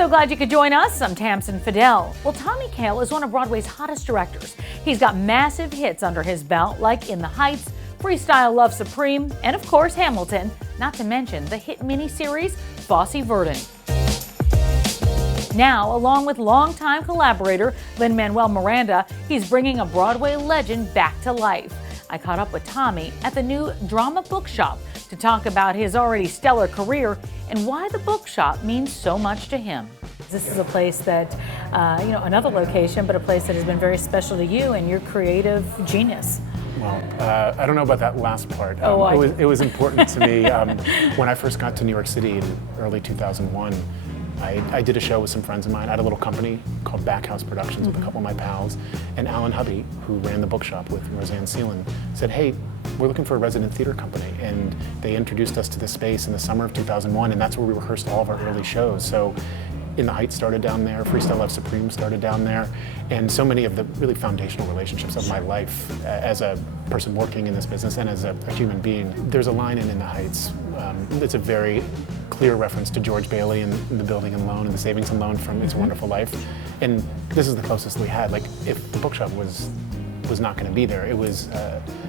So glad you could join us. I'm Tamsin Fidel. Well, Tommy Kail is one of Broadway's hottest directors. He's got massive hits under his belt like In the Heights, Freestyle Love Supreme, and of course Hamilton, not to mention the hit miniseries FOSSE VERDON. Now, along with longtime collaborator Lin-Manuel Miranda, he's bringing a Broadway legend back to life. I caught up with Tommy at the new Drama Bookshop to talk about his already stellar career and why the bookshop means so much to him. This is a place that, another location, but a place that has been very special to you and your creative genius. Well, I don't know about that last part. It was important to me. When I first got to New York City in early 2001, I did a show with some friends of mine. I had a little company called Backhouse Productions with a couple of my pals. And Alan Hubby, who ran the bookshop with Roseanne Seelan, said, hey, we're looking for a resident theater company. And they introduced us to this space in the summer of 2001, and that's where we rehearsed all of our early shows. So In the Heights started down there, Freestyle Love Supreme started down there, and so many of the really foundational relationships of my life as a person working in this business and as a human being. There's a line in the Heights that's a very clear reference to George Bailey and the Building and Loan and the Savings and Loan from It's a Wonderful Life. And this is the closest we had. Like, if the bookshop was not going to be there, it was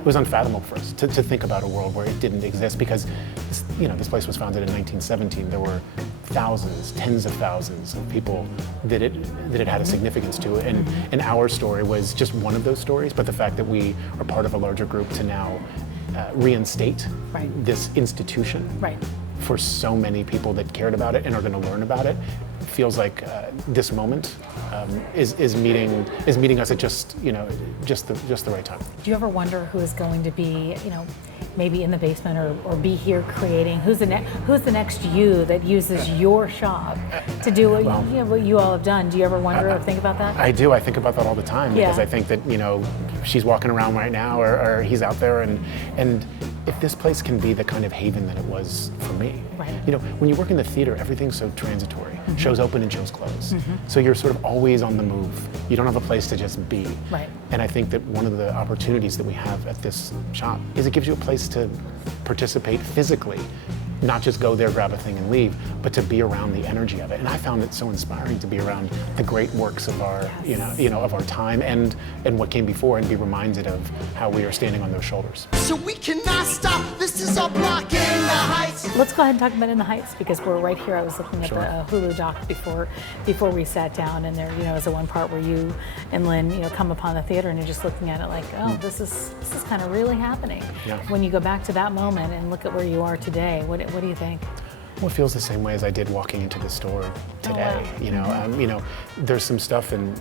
unfathomable for us to think about a world where it didn't exist, because this place was founded in 1917. There were thousands, tens of thousands of people that it had a significance to it, and our story was just one of those stories. But the fact that we are part of a larger group to now reinstate this institution for so many people that cared about it and are going to learn about it, feels like this moment is meeting us at just the right time. Do you ever wonder who is going to be, maybe in the basement or be here creating? Who's the next you that uses your shop to do what you all have done? Do you ever wonder or think about that? I do. I think about that all the time, because I think that she's walking around right now, or he's out there, and if this place can be the kind of haven that it was for me. When you work in the theater, everything's so transitory. Shows open and shows close. So you're sort of always on the move. You don't have a place to just be. And I think that one of the opportunities that we have at this shop is it gives you a place to participate physically, not just go there, grab a thing and leave, but to be around the energy of it. And I found it so inspiring to be around the great works of our, of our time and what came before, and be reminded of how we are standing on those shoulders. So we cannot stop. This is our block in the Heights. Let's go ahead and talk about In the Heights, because we're right here. I was looking at the Hulu doc before we sat down, and there, is the one part where you and Lynn, come upon the theater, and you're just looking at it like, oh, this is kind of really happening. When you go back to that moment and look at where you are today, what do you think? Well, it feels the same way as I did walking into the store today. There's some stuff, and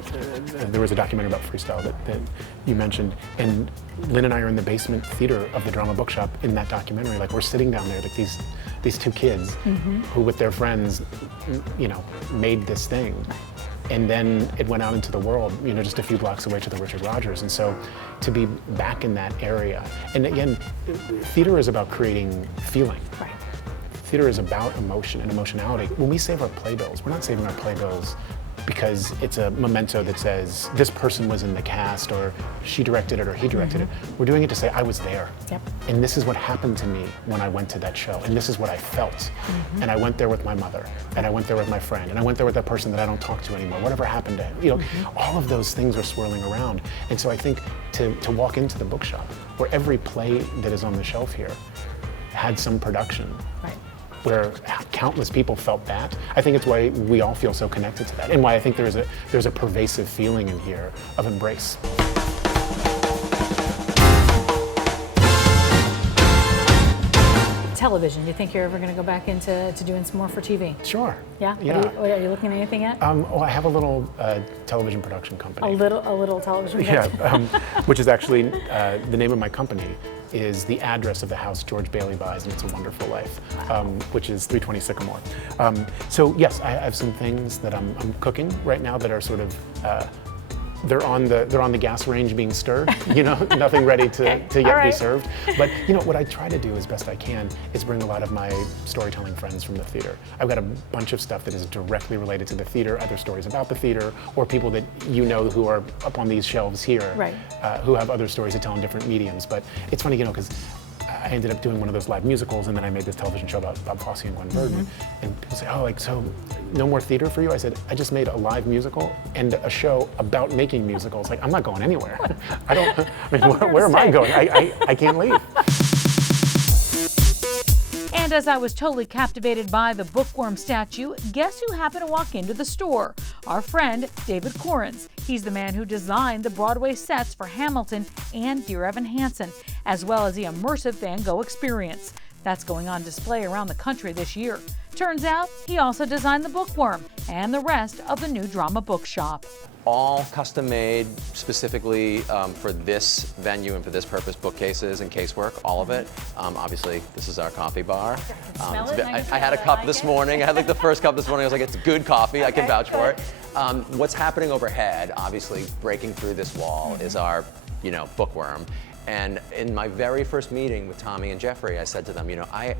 there was a documentary about freestyle that you mentioned, and Lynn and I are in the basement theater of the Drama Bookshop in that documentary. Like, we're sitting down there, like these two kids who, with their friends, made this thing. And then it went out into the world, just a few blocks away to the Richard Rodgers. And so to be back in that area, and again, theater is about creating feeling. Theater is about emotion and emotionality. When we save our playbills, we're not saving our playbills because it's a memento that says this person was in the cast, or she directed it, or he directed it. We're doing it to say, I was there. And this is what happened to me when I went to that show, and this is what I felt. And I went there with my mother, and I went there with my friend, and I went there with that person that I don't talk to anymore. Whatever happened to him, all of those things are swirling around. And so I think to walk into the bookshop, where every play that is on the shelf here had some production, where countless people felt that. I think it's why we all feel so connected to that, and why I think there's a pervasive feeling in here of embrace. Television, do you think you're ever going to go back into doing some more for TV? Sure. Yeah? Are you looking at anything yet? I have a little television production company. A little television production? Which is actually, the name of my company is the address of the house George Bailey buys in It's a Wonderful Life, which is 320 Sycamore. So yes, I have some things that I'm cooking right now that are sort of, they're on the gas range being stirred, nothing ready to yet be served. But what I try to do as best I can is bring a lot of my storytelling friends from the theater. I've got a bunch of stuff that is directly related to the theater, either stories about the theater or people that who are up on these shelves here, who have other stories to tell in different mediums. But it's funny, because I ended up doing one of those live musicals, and then I made this television show about Fosse and VERDON. And people say, oh, like, so no more theater for you? I said, I just made a live musical and a show about making musicals. Like, I'm not going anywhere. I mean, where am I going? I can't leave. And as I was totally captivated by the bookworm statue, guess who happened to walk into the store? Our friend, David Corrins. He's the man who designed the Broadway sets for Hamilton and Dear Evan Hansen, as well as the immersive Van Gogh experience. That's going on display around the country this year. Turns out, he also designed the bookworm and the rest of the new drama bookshop. All custom made specifically for this venue and for this purpose, bookcases and casework, all of it. Obviously, this is our coffee bar. I had a cup this morning. I had like the first cup this morning. I was like, it's good coffee. I can vouch for it. What's happening overhead, obviously breaking through this wall, is our, bookworm. And in my very first meeting with Tommy and Jeffrey, I said to them, I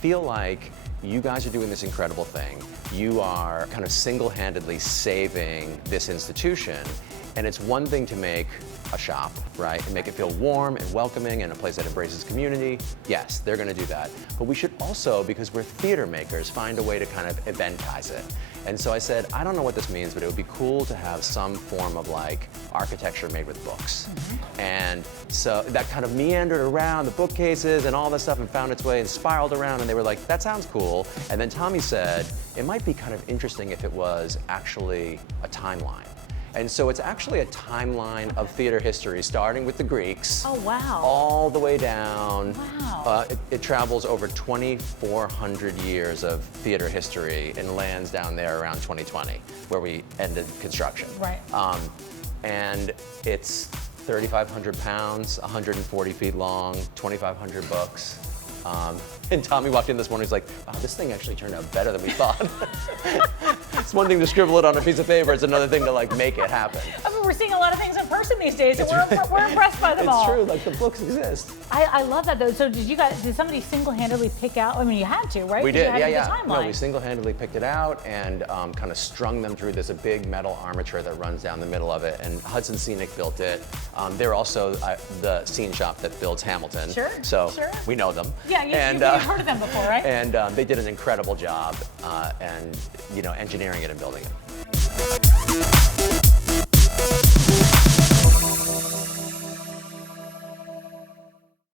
feel like you guys are doing this incredible thing. You are kind of single-handedly saving this institution. And it's one thing to make a shop, right? And make it feel warm and welcoming and a place that embraces community. Yes, they're gonna do that. But we should also, because we're theater makers, find a way to kind of eventize it. And so I said, I don't know what this means, but it would be cool to have some form of like architecture made with books. And so that kind of meandered around the bookcases and all this stuff and found its way and spiraled around, and they were like, that sounds cool. And then Tommy said, it might be kind of interesting if it was actually a timeline. And so it's actually a timeline of theater history, starting with the Greeks. Oh, wow. All the way down. Wow. It travels over 2,400 years of theater history and lands down there around 2020, where we ended construction. Right. And it's 3,500 pounds, 140 feet long, 2,500 books. And Tommy walked in this morning, he's like, wow, this thing actually turned out better than we thought. It's one thing to scribble it on a piece of paper, it's another thing to like make it happen. I mean, we're seeing a lot of things in person these days, and we're impressed by them all. It's true, like the books exist. I love that though. So did somebody single-handedly pick out, I mean, you had to, right? We did, yeah. No, we single-handedly picked it out and kind of strung them through. There's a big metal armature that runs down the middle of it, and Hudson Scenic built it. They're also the scene shop that builds Hamilton. Sure, so sure. we know them. Yeah, you've heard of them before, right? And they did an incredible job, and engineering it and building it.